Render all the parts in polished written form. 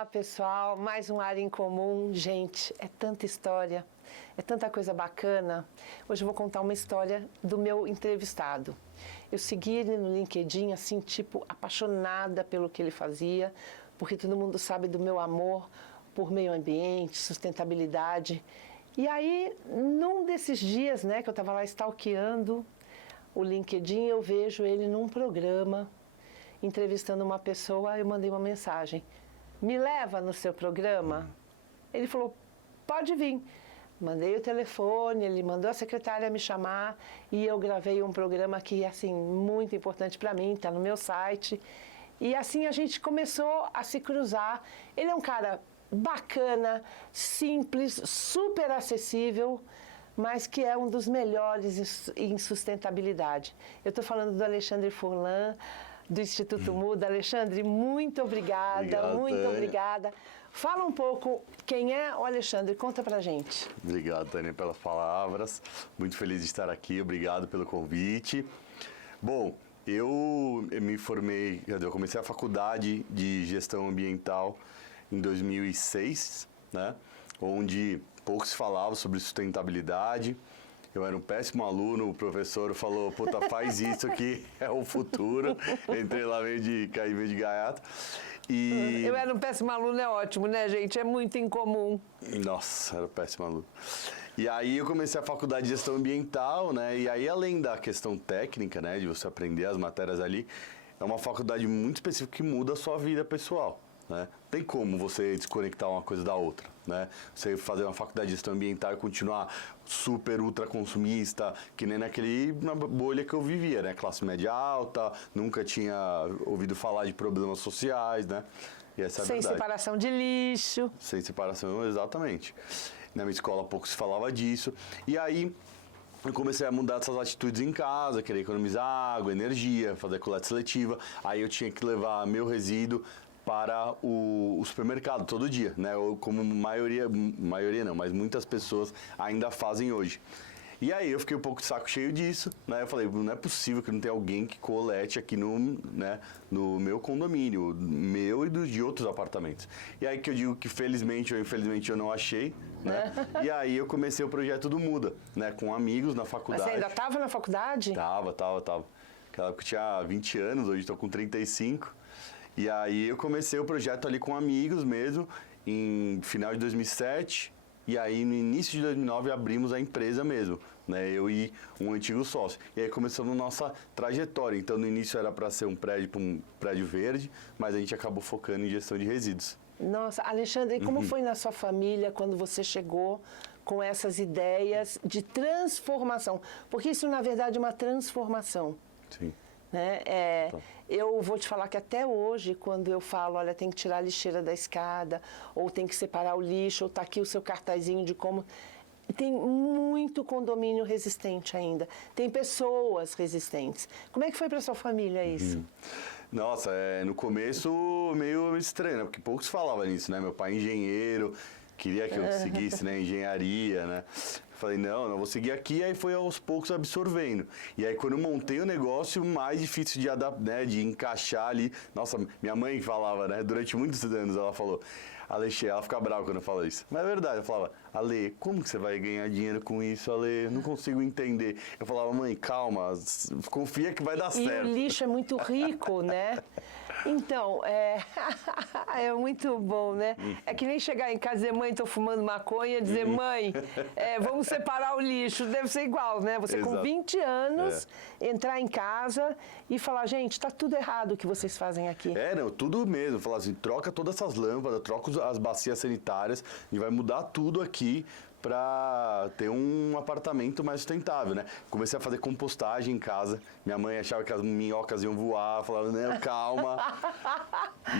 Olá, pessoal. Mais um Área em Comum. Gente, é tanta história, é tanta coisa bacana. Hoje eu vou contar uma história do meu entrevistado. Eu segui ele no LinkedIn, assim, tipo, apaixonada pelo que ele fazia, porque todo mundo sabe do meu amor por meio ambiente, sustentabilidade. E aí, num desses dias, né, que eu estava lá stalkeando o LinkedIn, eu vejo ele num programa, entrevistando uma pessoa. Eu mandei uma mensagem: me leva no seu programa? Ele falou: pode vir. Mandei o telefone, ele mandou a secretária me chamar e eu gravei um programa que é assim, muito importante para mim, está no meu site. E assim a gente começou a se cruzar. Ele é um cara bacana, simples, super acessível, mas que é um dos melhores em sustentabilidade. Eu estou falando do Alexandre Furlan, do Instituto Muda. Alexandre, muito obrigada, Obrigado, muito Tânia. obrigada. Fala um pouco quem é o Alexandre, conta pra gente. Obrigado, Tânia, pelas palavras. Muito feliz de estar aqui, obrigado pelo convite. Bom, eu me formei, eu comecei a faculdade de gestão ambiental em 2006, né? Onde pouco se falava sobre sustentabilidade. Eu era um péssimo aluno, o professor falou: puta, faz isso que é o futuro. Entrei lá meio de cair meio de gaiato. E... Eu era um péssimo aluno, é ótimo, né, gente? É muito incomum. Nossa, era um péssimo aluno. E aí eu comecei a faculdade de gestão ambiental, né? E aí, além da questão técnica, né, de você aprender as matérias ali, é uma faculdade muito específica que muda a sua vida pessoal, né? Tem como você desconectar uma coisa da outra, né? Você fazer uma faculdade de gestão ambiental e continuar super ultra consumista, que nem na bolha que eu vivia, né? Classe média alta, nunca tinha ouvido falar de problemas sociais, né? E essa é a Sem verdade. separação de lixo. Sem separação, exatamente. Na minha escola pouco se falava disso. E aí eu comecei a mudar essas atitudes em casa, querer economizar água, energia, fazer coleta seletiva. Aí eu tinha que levar meu resíduo para o supermercado todo dia, né? Como maioria não, mas muitas pessoas ainda fazem hoje. E aí eu fiquei um pouco de saco cheio disso, né? Eu falei: não é possível que não tenha alguém que colete aqui no meu condomínio, meu e de outros apartamentos. E aí que eu digo que felizmente ou infelizmente eu não achei, né? E aí eu comecei o projeto do Muda, né? Com amigos na faculdade. Você ainda estava na faculdade? Tava. Naquela época eu tinha 20 anos, hoje estou com 35. E aí eu comecei o projeto ali com amigos mesmo, em final de 2007, e aí no início de 2009 abrimos a empresa mesmo, né? Eu e um antigo sócio. E aí começamos nossa trajetória. Então no início era para ser um prédio verde, mas a gente acabou focando em gestão de resíduos. Nossa, Alexandre, e como foi na sua família quando você chegou com essas ideias de transformação? Porque isso, na verdade, é uma transformação. Sim. Né? Eu vou te falar que até hoje, quando eu falo: olha, tem que tirar a lixeira da escada, ou tem que separar o lixo, ou tá aqui o seu cartazinho de como... Tem muito condomínio resistente ainda. Tem pessoas resistentes. Como é que foi para sua família isso? Nossa, no começo meio estranho, né? Porque poucos falavam nisso, né? Meu pai é engenheiro, queria que eu seguisse, né, engenharia, né? Falei: não vou seguir aqui. Aí foi aos poucos absorvendo. E aí quando eu montei o negócio, mais difícil de adaptar, né, de encaixar ali. Nossa, minha mãe falava, né, durante muitos anos ela falou: Alexê, ela fica brava quando eu falo isso. Mas é verdade, eu falava: Ale, como que você vai ganhar dinheiro com isso, Ale? Eu não consigo entender. Eu falava: mãe, calma, confia que vai dar certo. E o lixo é muito rico, né? Então, é muito bom, né? É que nem chegar em casa e dizer: mãe, tô fumando maconha, e dizer: mãe, vamos separar o lixo. Deve ser igual, né? Você Exato. Com 20 anos, entrar em casa e falar: gente, tá tudo errado o que vocês fazem aqui. Não, tudo mesmo. Falar assim: troca todas essas lâmpadas, troca as bacias sanitárias, a gente vai mudar tudo aqui para ter um apartamento mais sustentável, né? Comecei a fazer compostagem em casa. Minha mãe achava que as minhocas iam voar, falava: não, calma.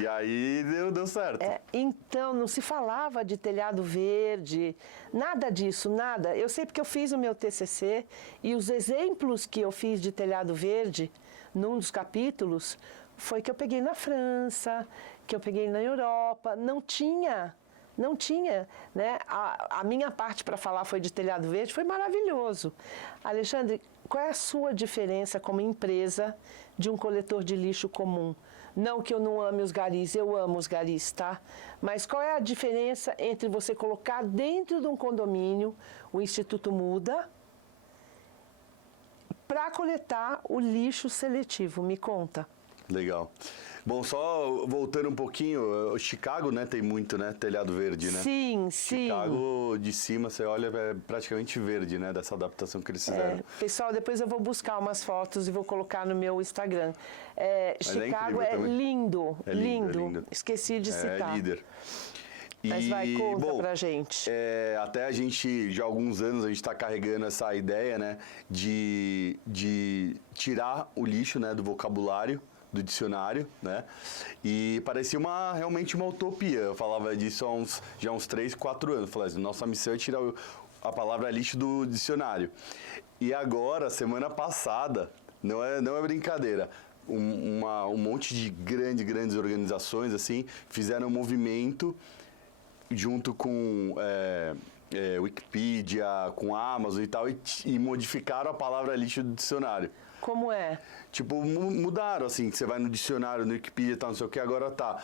E aí deu certo. Então, não se falava de telhado verde, nada disso, nada. Eu sei porque eu fiz o meu TCC e os exemplos que eu fiz de telhado verde, num dos capítulos, foi que eu peguei na França, que eu peguei na Europa. Não tinha, né? A minha parte para falar foi de telhado verde, foi maravilhoso. Alexandre, qual é a sua diferença como empresa de um coletor de lixo comum? Não que eu não ame os garis, eu amo os garis, tá? Mas qual é a diferença entre você colocar dentro de um condomínio, o Instituto Muda, para coletar o lixo seletivo? Me conta. Legal. Bom, só voltando um pouquinho, Chicago, né, tem muito, né, telhado verde, né? Sim, sim. Chicago, de cima, você olha, é praticamente verde, né, dessa adaptação que eles fizeram. Pessoal, depois eu vou buscar umas fotos e vou colocar no meu Instagram. Chicago é lindo, lindo. Esqueci de citar. É líder. Mas vai, conta pra gente. Até a gente, já há alguns anos, a gente está carregando essa ideia, né, de tirar o lixo, né, do vocabulário, do dicionário, né? E parecia realmente uma utopia. Eu falava disso há já uns 3, 4 anos. Eu falava assim, nossa missão é tirar a palavra lixo do dicionário. E agora, semana passada, não é brincadeira, um monte de grandes organizações assim fizeram um movimento junto com Wikipedia, com Amazon e tal, e modificaram a palavra lixo do dicionário. Como é? Tipo, mudaram, assim, que você vai no dicionário, no Wikipedia e tal, não sei o que, agora tá.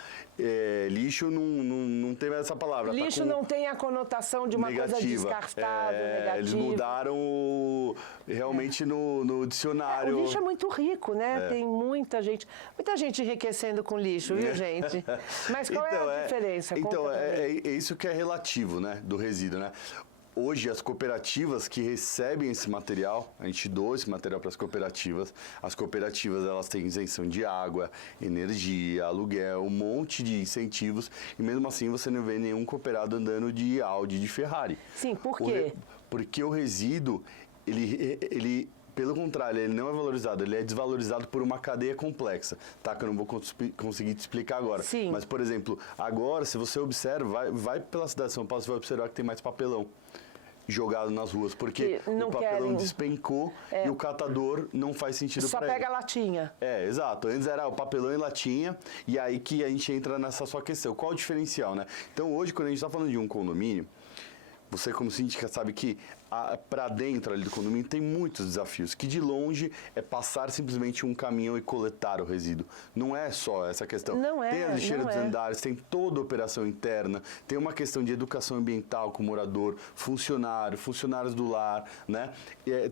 Lixo não tem mais essa palavra. Lixo tá não tem a conotação de uma coisa descartável, negativa. Eles mudaram realmente no dicionário. O lixo é muito rico, né? Tem muita gente enriquecendo com lixo, viu, gente? Mas qual é a diferença? Então, é isso que é relativo, né, do resíduo, né? Hoje, as cooperativas que recebem esse material, a gente doa esse material para as cooperativas elas têm isenção de água, energia, aluguel, um monte de incentivos, e mesmo assim você não vê nenhum cooperado andando de Audi, de Ferrari. Sim, por quê? Porque o resíduo, ele pelo contrário, ele não é valorizado, ele é desvalorizado por uma cadeia complexa, tá? Que eu não vou conseguir te explicar agora. Sim. Mas, por exemplo, agora, se você observa, vai pela cidade de São Paulo, você vai observar que tem mais papelão jogado nas ruas, porque o papelão despencou e o catador não faz sentido para ele. Só pega a latinha. Exato. Antes era o papelão e latinha, e aí que a gente entra nessa sua questão. Qual o diferencial, né? Então, hoje, quando a gente está falando de um condomínio, você, como síndica, sabe que para dentro ali do condomínio tem muitos desafios, que de longe é passar simplesmente um caminhão e coletar o resíduo. Não é só essa questão. Tem a lixeira dos andares, tem toda a operação interna, tem uma questão de educação ambiental com o morador, funcionários do lar, né?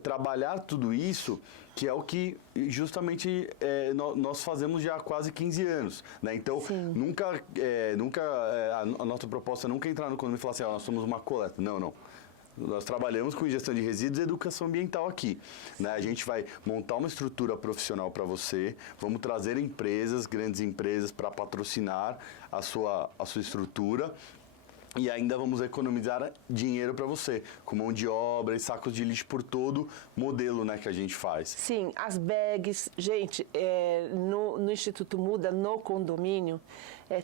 Trabalhar tudo isso, que é o que justamente nós fazemos já há quase 15 anos, né? Então, a nossa proposta nunca é entrar no condomínio e falar assim, nós somos uma coleta. Não. Nós trabalhamos com gestão de resíduos e educação ambiental aqui, né? A gente vai montar uma estrutura profissional para você, vamos trazer grandes empresas para patrocinar a sua estrutura. E ainda vamos economizar dinheiro para você, com mão de obra e sacos de lixo por todo modelo, né, que a gente faz. Sim, as bags. Gente, no Instituto Muda, no condomínio,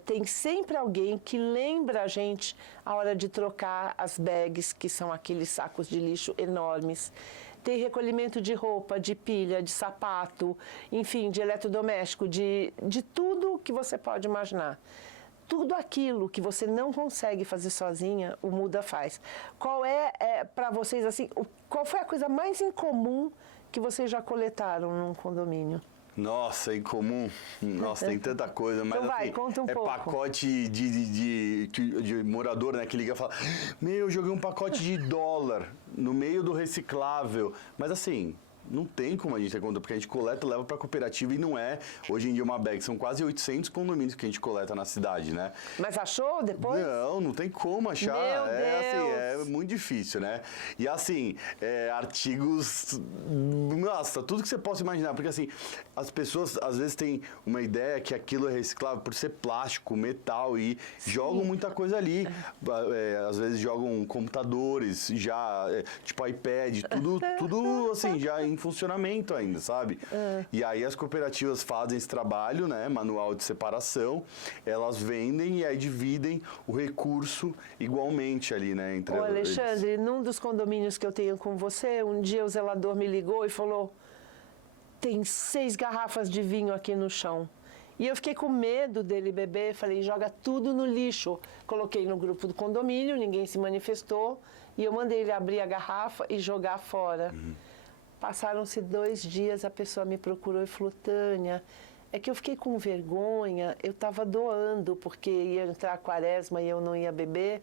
tem sempre alguém que lembra a gente a hora de trocar as bags, que são aqueles sacos de lixo enormes. Tem recolhimento de roupa, de pilha, de sapato, enfim, de eletrodoméstico, de tudo que você pode imaginar. Tudo aquilo que você não consegue fazer sozinha, o Muda faz. Qual para vocês, assim, qual foi a coisa mais incomum que vocês já coletaram num condomínio? Nossa, incomum? Nossa, tem tanta coisa, mas então assim, conta um pouco. Pacote de morador, né, que liga e fala, eu joguei um pacote de $1 no meio do reciclável, mas assim... Não tem como a gente ter conta, porque a gente coleta e leva para a cooperativa e não é, hoje em dia, uma bag. São quase 800 condomínios que a gente coleta na cidade, né? Mas achou depois? Não tem como achar. Meu Deus. É muito difícil, né? E assim, artigos... Nossa, tudo que você possa imaginar. Porque assim, as pessoas às vezes têm uma ideia que aquilo é reciclável por ser plástico, metal e jogam muita coisa ali. Às vezes jogam computadores, já, tipo iPad, tudo assim, já em funcionamento ainda, sabe? E aí as cooperativas fazem esse trabalho, né, manual de separação, elas vendem e aí dividem o recurso igualmente ali, né, entre Ô, Alexandre, num dos condomínios que eu tenho com você, um dia o zelador me ligou e falou, tem 6 garrafas de vinho aqui no chão. E eu fiquei com medo dele beber, falei, joga tudo no lixo. Coloquei no grupo do condomínio, ninguém se manifestou, e eu mandei ele abrir a garrafa e jogar fora. Passaram-se 2 dias, a pessoa me procurou e falou, Tânia, é que eu fiquei com vergonha, eu estava doando porque ia entrar a quaresma e eu não ia beber.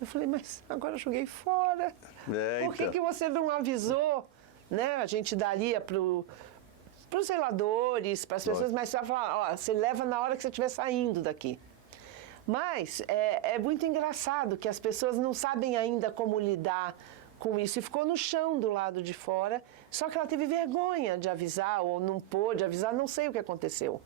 Eu falei, mas agora eu joguei fora. Por que você não avisou? Né? A gente daria para os zeladores, para as pessoas, mas você vai falar, ó, você leva na hora que você estiver saindo daqui. Mas é muito engraçado que as pessoas não sabem ainda como lidar com isso. E ficou no chão do lado de fora, só que ela teve vergonha de avisar ou não pôde avisar, não sei o que aconteceu.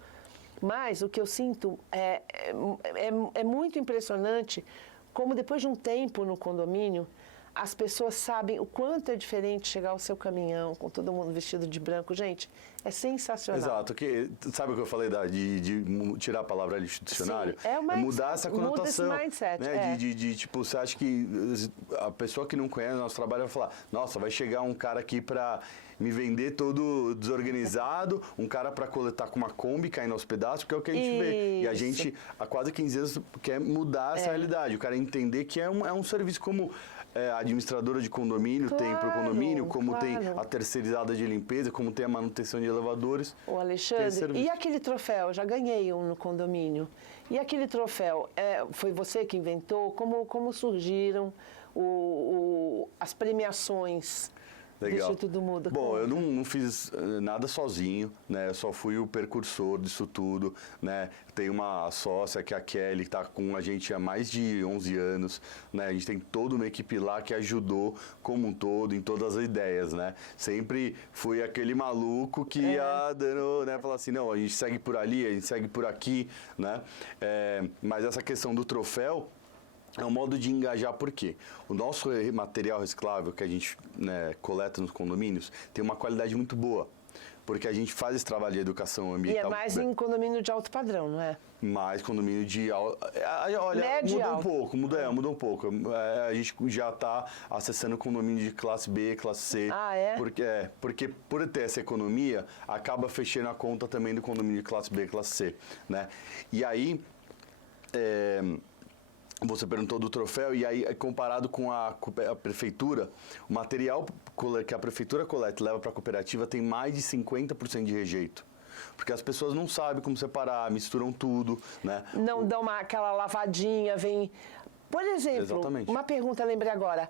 Mas o que eu sinto é muito impressionante como depois de um tempo no condomínio, as pessoas sabem o quanto é diferente chegar ao seu caminhão com todo mundo vestido de branco. Gente, é sensacional. Exato. Sabe o que eu falei de tirar a palavra lixo do dicionário? Sim, é mudar essa conotação. Muda esse mindset. Né? Tipo, você acha que a pessoa que não conhece o nosso trabalho vai falar, nossa, vai chegar um cara aqui para me vender todo desorganizado, um cara para coletar com uma Kombi caindo aos pedaços, porque é o que a gente vê. E a gente, há quase 15 anos, quer mudar essa realidade. O cara entender que é um serviço como a administradora de condomínio tem para o condomínio, como tem a terceirizada de limpeza, como tem a manutenção de elevadores. Ô Alexandre, e aquele troféu? Já ganhei um no condomínio. E aquele troféu, foi você que inventou? Como surgiram as premiações? Legal. Do Instituto Muda? Bom, eu não fiz nada sozinho, né? Eu só fui o precursor disso tudo, né? Tem uma sócia, que é a Kelly, que está com a gente há mais de 11 anos, né? A gente tem toda uma equipe lá que ajudou como um todo, em todas as ideias, né? Sempre fui aquele maluco que ia dando, né? Falar assim, não, a gente segue por ali, a gente segue por aqui, né? Mas essa questão do troféu é um modo de engajar, por quê? O nosso material reciclável que a gente, né, coleta nos condomínios tem uma qualidade muito boa, porque a gente faz esse trabalho de educação ambiental. E é mais em condomínio de alto padrão, não é? Mais condomínio de alto... Olha, médio muda alto. um pouco, muda um pouco. A gente já está acessando condomínio de classe B, classe C. Ah, é? Porque por ter essa economia, acaba fechando a conta também do condomínio de classe B, classe C, né? E aí... Você perguntou do troféu, e aí, comparado com a prefeitura, o material que a prefeitura coleta e leva para a cooperativa tem mais de 50% de rejeito. Porque as pessoas não sabem como separar, misturam tudo, né? Não dão aquela lavadinha, vem... Por exemplo, Exatamente. Uma pergunta, lembrei agora.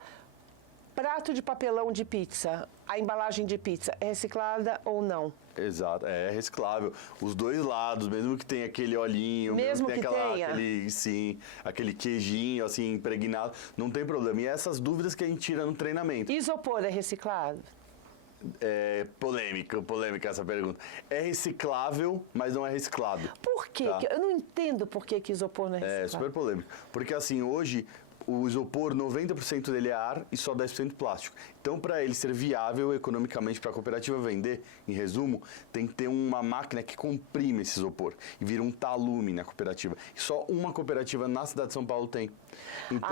Prato de papelão de pizza, a embalagem de pizza, é reciclada ou não? Exato, é reciclável. Os dois lados, mesmo que tenha aquele olhinho, mesmo que tenha aquele queijinho assim impregnado, não tem problema. E essas dúvidas que a gente tira no treinamento. Isopor é reciclado? É polêmica essa pergunta. É reciclável, mas não é reciclado. Por quê? Tá? Eu não entendo por que isopor não é reciclado. É super polêmico. Porque assim, hoje o isopor, 90% dele é ar e só 10% plástico. Então, para ele ser viável economicamente para a cooperativa vender, em resumo, tem que ter uma máquina que comprime esse isopor e vira um talume na cooperativa. E só uma cooperativa na cidade de São Paulo tem.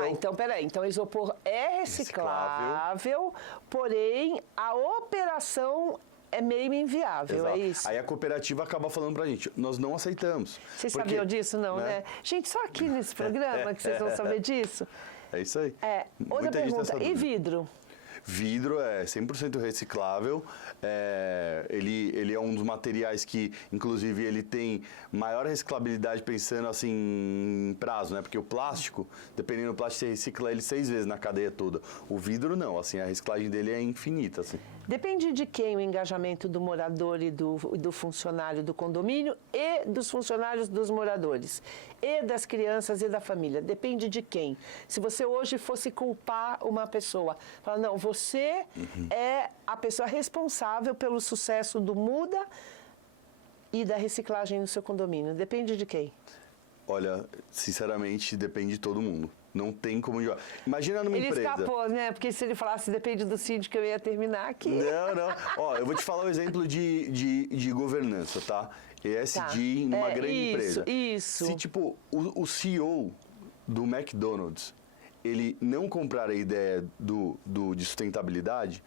Então, peraí. Então, o isopor é reciclável, porém, a operação é meio inviável, Exato. É isso? Aí a cooperativa acaba falando pra gente, nós não aceitamos. Vocês sabiam disso, não, né? Gente, só aqui nesse programa que vocês vão saber disso. É isso aí. Outra pergunta, e vidro? Vidro é 100% reciclável, ele é um dos materiais que, inclusive, ele tem maior reciclabilidade pensando assim em prazo, né? Porque o plástico, dependendo do plástico, você recicla ele 6 vezes na cadeia toda. O vidro não, assim, a reciclagem dele é infinita, assim. Depende de quem o engajamento do morador e do funcionário do condomínio e dos funcionários dos moradores e das crianças e da família. Depende de quem. Se você hoje fosse culpar uma pessoa, falar, não, você é a pessoa responsável pelo sucesso do Muda e da reciclagem no seu condomínio. Depende de quem? Olha, sinceramente, depende de todo mundo. Não tem como jogar. Imagina numa empresa... Ele escapou, né? Porque se ele falasse depende do síndico, eu ia terminar aqui. Não. Ó, eu vou te falar um exemplo de governança, tá? ESG em uma grande empresa. Isso. Se, tipo, o CEO do McDonald's, ele não comprar a ideia de sustentabilidade,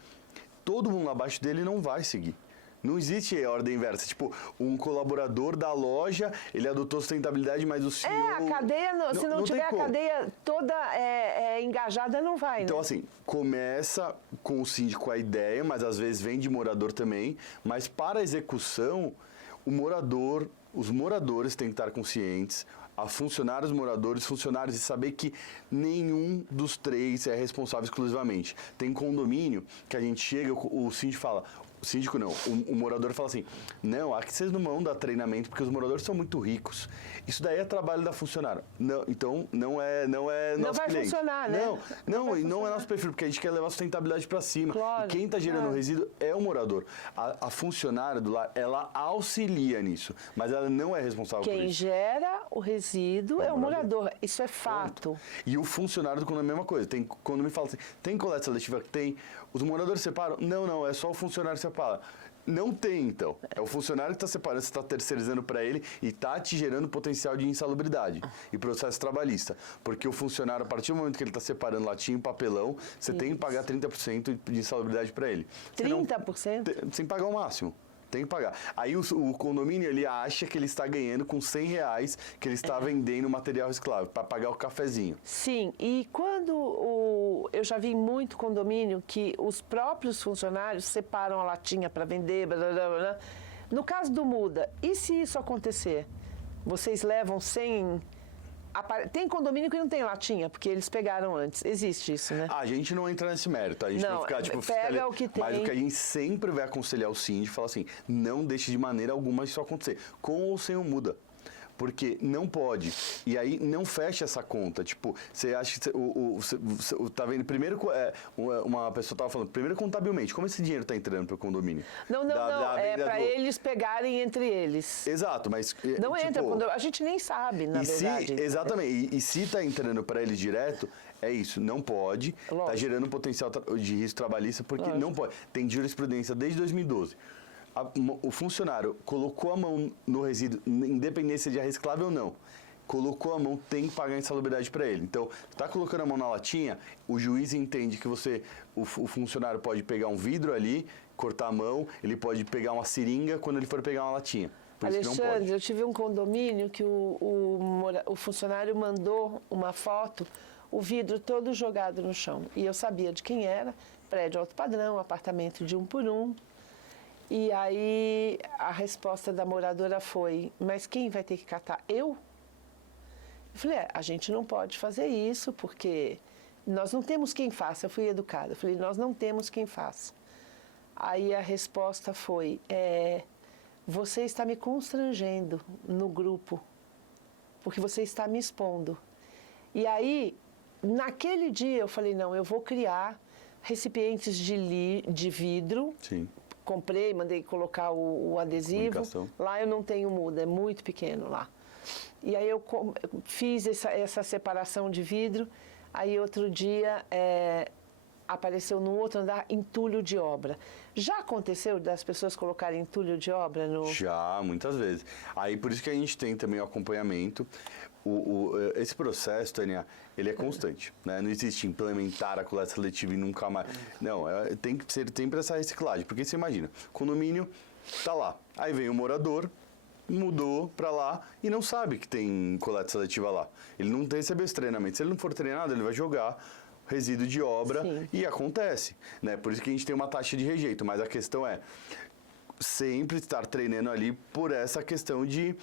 todo mundo abaixo dele não vai seguir. Não existe ordem inversa. Tipo, um colaborador da loja, ele adotou sustentabilidade, mas o CEO... A cadeia, se não tiver a cadeia toda engajada, não vai, Então, né? assim, começa com o síndico a ideia, mas às vezes vem de morador também. Mas para a execução, os moradores têm que estar conscientes, a funcionários, moradores, funcionários, e saber que nenhum dos três é responsável exclusivamente. Tem condomínio que a gente chega, o síndico fala... O síndico não, o morador fala assim, não, aqui vocês não vão dar treinamento porque os moradores são muito ricos. Isso daí é trabalho da funcionária. Não, então não é nosso vai cliente. Funcionar, né? Não é nosso perfil, porque a gente quer levar a sustentabilidade para cima. Claro, e quem está gerando o resíduo é o morador. A funcionária do lar, ela auxilia nisso, mas ela não é responsável por Quem isso. gera o resíduo é o morador. Isso é fato. E o funcionário do condomínio é a mesma coisa. Quando me fala assim, tem coleta seletiva que tem, os moradores separam? Não, é só o funcionário que separa. Não tem, então. É o funcionário que está separando, você está terceirizando para ele e está te gerando potencial de insalubridade e processo trabalhista. Porque o funcionário, a partir do momento que ele está separando latinha e papelão, você tem que pagar 30% de insalubridade para ele. 30%? Sem pagar o máximo. Tem que pagar. Aí o condomínio, ele acha que ele está ganhando com R$100 que ele está vendendo material reciclável para pagar o cafezinho. Sim, e eu já vi muito condomínio que os próprios funcionários separam a latinha para vender, blá, blá, blá, blá. No caso do Muda, e se isso acontecer? Vocês levam sem... Tem condomínio que não tem latinha, porque eles pegaram antes. Existe isso, né? A gente não entra nesse mérito. A gente não, vai ficar, tipo, pega o que tem. Mas o que a gente sempre vai aconselhar o síndico, fala assim, não deixe de maneira alguma isso acontecer. Com ou sem o Muda. Porque não pode. E aí não fecha essa conta. Tipo, você acha que você tá vendo primeiro, uma pessoa estava falando, primeiro contabilmente, como esse dinheiro está entrando para o condomínio? Não. É para eles pegarem entre eles. Exato, mas... Não entra, a gente nem sabe, na verdade. Exatamente. E se está entrando para eles direto, é isso, não pode. Está gerando um potencial de risco trabalhista, porque não pode. Tem jurisprudência desde 2012. O funcionário colocou a mão no resíduo, independente se é reciclável ou não, colocou a mão, tem que pagar a insalubridade para ele. Então, está colocando a mão na latinha, o juiz entende que o funcionário pode pegar um vidro ali, cortar a mão, ele pode pegar uma seringa quando ele for pegar uma latinha. Alexandre, eu tive um condomínio que o funcionário mandou uma foto, o vidro todo jogado no chão. E eu sabia de quem era, prédio alto padrão, apartamento de 1 por 1. E aí a resposta da moradora foi, mas quem vai ter que catar? Eu falei, a gente não pode fazer isso porque nós não temos quem faça. Eu fui educada, eu falei, nós não temos quem faça. Aí a resposta foi, você está me constrangendo no grupo, porque você está me expondo. E aí, naquele dia eu falei, não, eu vou criar recipientes de vidro. Sim. Comprei, mandei colocar o adesivo. Lá eu não tenho Muda, é muito pequeno lá. E aí eu fiz essa separação de vidro. Aí outro dia apareceu no outro andar entulho de obra. Já aconteceu das pessoas colocarem entulho de obra no... Já, muitas vezes. Aí por isso que a gente tem também o acompanhamento. Esse processo, Tânia, ele é constante, né? Não existe implementar a coleta seletiva e nunca mais... Não, tem que ser sempre essa reciclagem, porque você imagina, condomínio tá lá, aí vem o morador, mudou para lá e não sabe que tem coleta seletiva lá. Ele não recebeu esse treinamento. Se ele não for treinado, ele vai jogar resíduo de obra. Sim. E acontece, né? Por isso que a gente tem uma taxa de rejeito, mas a questão é sempre estar treinando ali por essa questão de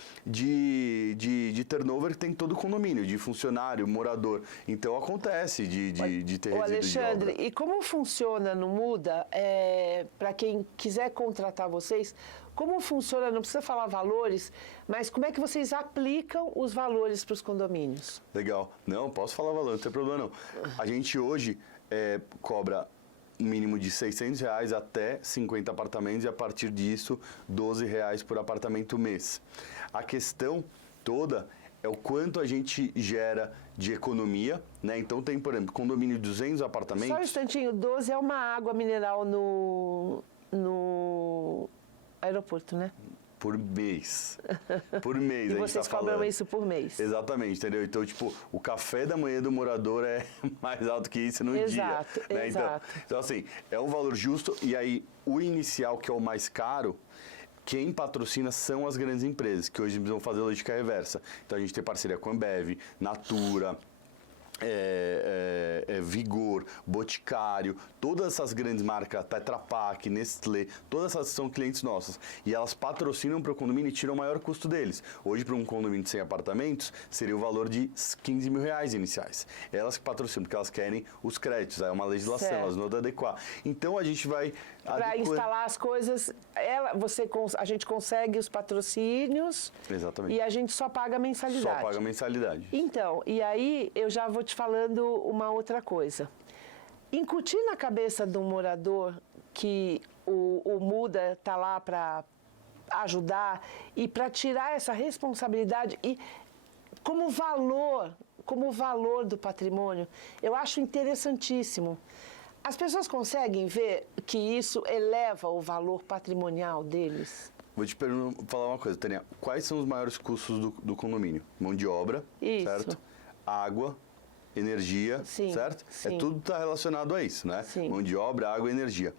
turnover que tem todo o condomínio, de funcionário, morador. Então acontece de ter resíduo Alexandre, de obra. E como funciona no Muda, para quem quiser contratar vocês, como funciona, não precisa falar valores, mas como é que vocês aplicam os valores para os condomínios? Legal. Não, posso falar valor, não tem problema não. A gente hoje cobra um mínimo de R$600 até 50 apartamentos e a partir disso R$12 por apartamento mês. A questão toda é o quanto a gente gera de economia, né? Então tem, por exemplo, condomínio de 200 apartamentos... Só um instantinho, 12 é uma água mineral no aeroporto, né? Por mês. Por mês. E a gente vocês tá cobram falando. isso por mês. Exatamente, entendeu? Então, tipo, o café da manhã do morador é mais alto que isso no dia. Exato, Né? exato. Então, assim, é um valor justo. E aí, o inicial, que é o mais caro, quem patrocina são as grandes empresas, que hoje precisam fazer logística reversa. Então, a gente tem parceria com a Ambev, Natura, Vigor, Boticário, todas essas grandes marcas, Tetra Pak, Nestlé, todas essas são clientes nossas. E elas patrocinam para o condomínio e tiram o maior custo deles. Hoje, para um condomínio de 100 apartamentos, seria o valor de 15 mil reais iniciais. Elas que patrocinam, porque elas querem os créditos, é uma legislação, Certo. elas não adequar. Então, a gente vai... Para instalar as coisas, a gente consegue os patrocínios. Exatamente. E a gente só paga a mensalidade. Só paga mensalidade. Então, e aí eu já vou te falando uma outra coisa. Incutir na cabeça do morador que o Muda está lá para ajudar e para tirar essa responsabilidade e como valor do patrimônio, eu acho interessantíssimo. As pessoas conseguem ver que isso eleva o valor patrimonial deles? Vou te falar uma coisa, Tânia. Quais são os maiores custos do condomínio? Mão de obra, Isso. certo? Água, energia, Sim, certo? sim. Tudo está relacionado a isso, né? Sim. Mão de obra, água e energia.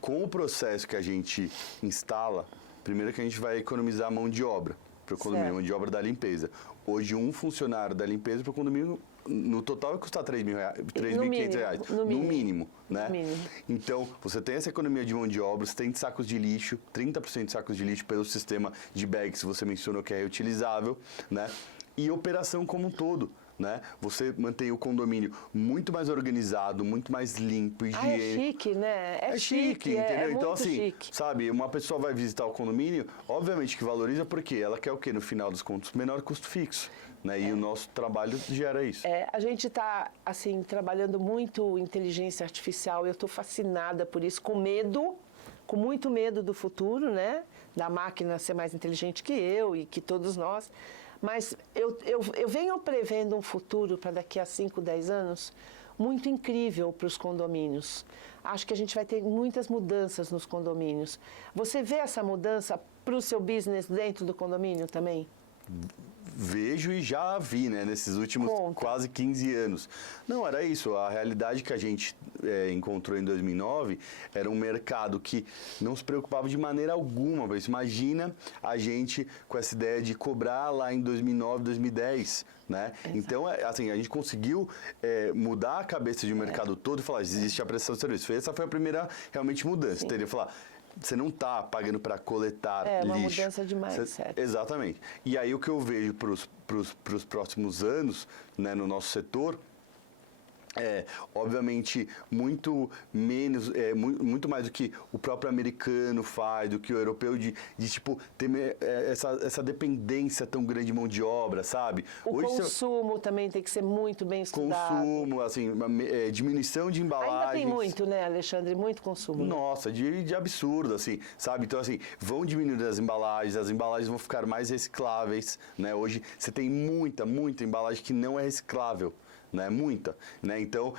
Com o processo que a gente instala, primeiro que a gente vai economizar mão de obra para o condomínio, Certo. mão de obra da limpeza. Hoje, um funcionário da limpeza para o condomínio, no total, vai custar R$3.500. No mínimo. Né? No mínimo. Então, você tem essa economia de mão de obra, você tem de sacos de lixo, 30% de sacos de lixo pelo sistema de bags que você mencionou que é reutilizável, né? E operação como um todo, né? Você mantém o condomínio muito mais organizado, muito mais limpo, higiênico. É chique, né? É chique, entendeu? é Então, muito assim, chique. sabe, uma pessoa vai visitar o condomínio, obviamente que valoriza porque ela quer o quê? No final dos contos, menor custo fixo. Né? E o nosso trabalho gera isso. A gente está, assim, trabalhando muito inteligência artificial. Eu estou fascinada por isso, com medo, com muito medo do futuro, né? Da máquina ser mais inteligente que eu e que todos nós. Mas eu venho prevendo um futuro para daqui a 5, 10 anos muito incrível para os condomínios. Acho que a gente vai ter muitas mudanças nos condomínios. Você vê essa mudança para o seu business dentro do condomínio também? Vejo e já vi, né, nesses últimos quase 15 anos. Não, era isso. A realidade que a gente encontrou em 2009 era um mercado que não se preocupava de maneira alguma. Mas imagina a gente com essa ideia de cobrar lá em 2009, 2010. Né? Então, assim, a gente conseguiu mudar a cabeça de um mercado todo e falar, existe a prestação de serviço. Essa foi a primeira, realmente, mudança. Teria que falar, você não está pagando para coletar lixo. É uma mudança de mindset. Exatamente. E aí o que eu vejo para os próximos anos, né, no nosso setor, obviamente, muito menos, muito mais do que o próprio americano faz, do que o europeu, de tipo, ter essa dependência tão grande de mão de obra, sabe? O consumo também tem que ser muito bem estudado. Consumo, assim, diminuição de embalagens. Ainda tem muito, né, Alexandre? Muito consumo. Nossa, de absurdo, assim, sabe? Então, assim, vão diminuir as embalagens vão ficar mais recicláveis, né? Hoje, você tem muita embalagem que não é reciclável. Né, muita, né? Então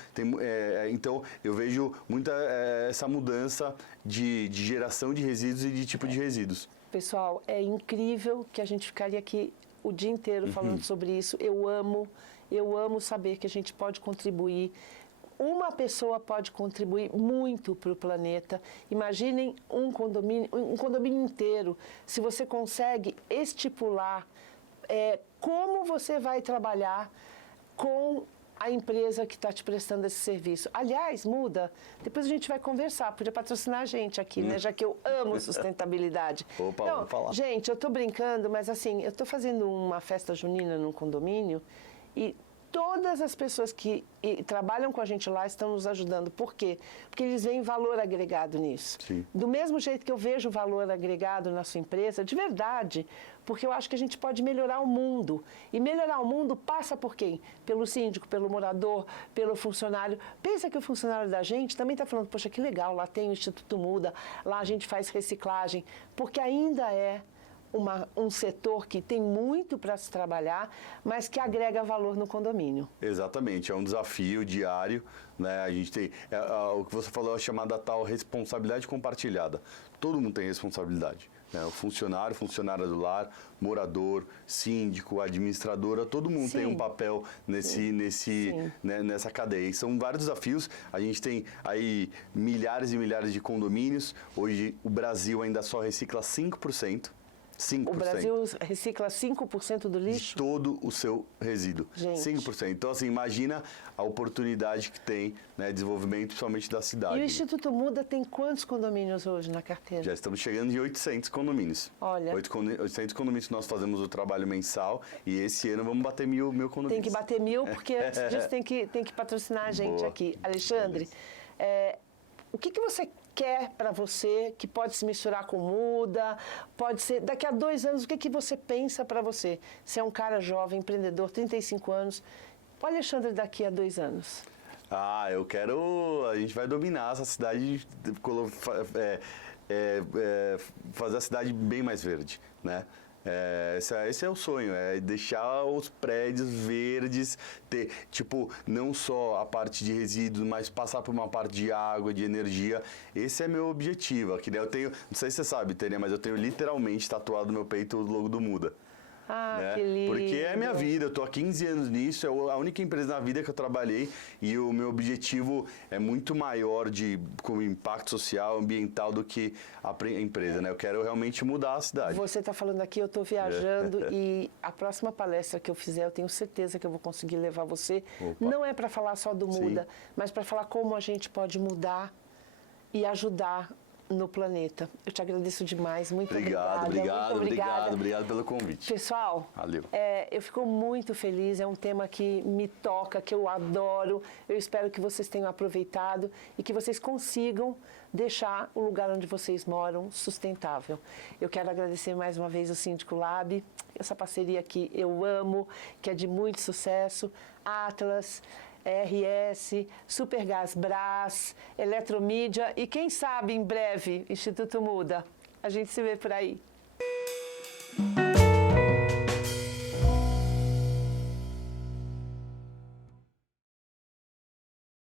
eu vejo muita essa mudança de geração de resíduos e de tipo de resíduos. Pessoal, é incrível que a gente ficaria aqui o dia inteiro falando sobre isso. Eu amo saber que a gente pode contribuir. Uma pessoa pode contribuir muito para o planeta. Imaginem um condomínio inteiro. Se você consegue estipular como você vai trabalhar com a empresa que está te prestando esse serviço. Aliás, Muda, depois a gente vai conversar, podia patrocinar a gente aqui, né? Já que eu amo sustentabilidade. Opa, então, vamos falar. Gente, eu estou brincando, mas assim, eu estou fazendo uma festa junina num condomínio e todas as pessoas que trabalham com a gente lá estão nos ajudando. Por quê? Porque eles veem valor agregado nisso. Sim. Do mesmo jeito que eu vejo valor agregado na sua empresa, de verdade, porque eu acho que a gente pode melhorar o mundo. E melhorar o mundo passa por quem? Pelo síndico, pelo morador, pelo funcionário. Pensa que o funcionário da gente também está falando, poxa, que legal, lá tem o Instituto Muda, lá a gente faz reciclagem, porque ainda é um setor que tem muito para se trabalhar, mas que agrega valor no condomínio. Exatamente, é um desafio diário, né? A gente tem, o que você falou é chamada tal responsabilidade compartilhada. Todo mundo tem responsabilidade, né? O funcionário, funcionária do lar, morador, síndico, administradora, todo mundo tem um papel nessa cadeia. E são vários desafios. A gente tem aí milhares e milhares de condomínios. Hoje o Brasil ainda só recicla 5%. 5%. O Brasil recicla 5% do lixo? De todo o seu resíduo. Gente. 5%. Então, assim, imagina a oportunidade que tem, né, desenvolvimento, principalmente da cidade. E o Instituto Muda tem quantos condomínios hoje na carteira? Já estamos chegando em 800 condomínios. Olha. 800 condomínios que nós fazemos o trabalho mensal e esse ano vamos bater mil condomínios. Tem que bater 1000, porque antes disso tem que patrocinar a gente. Boa. Aqui. Alexandre, o que você quer para você, que pode se misturar com Muda, pode ser... Daqui a 2 anos, o que você pensa para você? Você é um cara jovem, empreendedor, 35 anos. O Alexandre daqui a 2 anos. Eu quero... A gente vai dominar essa cidade, fazer a cidade bem mais verde, né? Esse é o sonho, é deixar os prédios verdes, ter, tipo, não só a parte de resíduos, mas passar por uma parte de água, de energia. Esse é meu objetivo. Aqui, né? Eu tenho, não sei se você sabe, Tânia, mas eu tenho literalmente tatuado no meu peito o logo do Muda. Né? Que lindo. Porque é minha vida, eu tô há 15 anos nisso, é a única empresa na vida que eu trabalhei e o meu objetivo é muito maior com impacto social, ambiental do que a empresa, né? Eu quero realmente mudar a cidade. Você está falando aqui, eu estou viajando e a próxima palestra que eu fizer, eu tenho certeza que eu vou conseguir levar você. Opa. Não é para falar só do Muda, mas para falar como a gente pode mudar e ajudar no planeta. Eu te agradeço demais, muito obrigada. Obrigado pelo convite. Pessoal, valeu. Eu fico muito feliz, é um tema que me toca, que eu adoro. Eu espero que vocês tenham aproveitado e que vocês consigam deixar o lugar onde vocês moram sustentável. Eu quero agradecer mais uma vez ao Síndico Lab, essa parceria que eu amo, que é de muito sucesso, Atlas, RS, Supergás Brás, Eletromídia e quem sabe em breve Instituto Muda. A gente se vê por aí.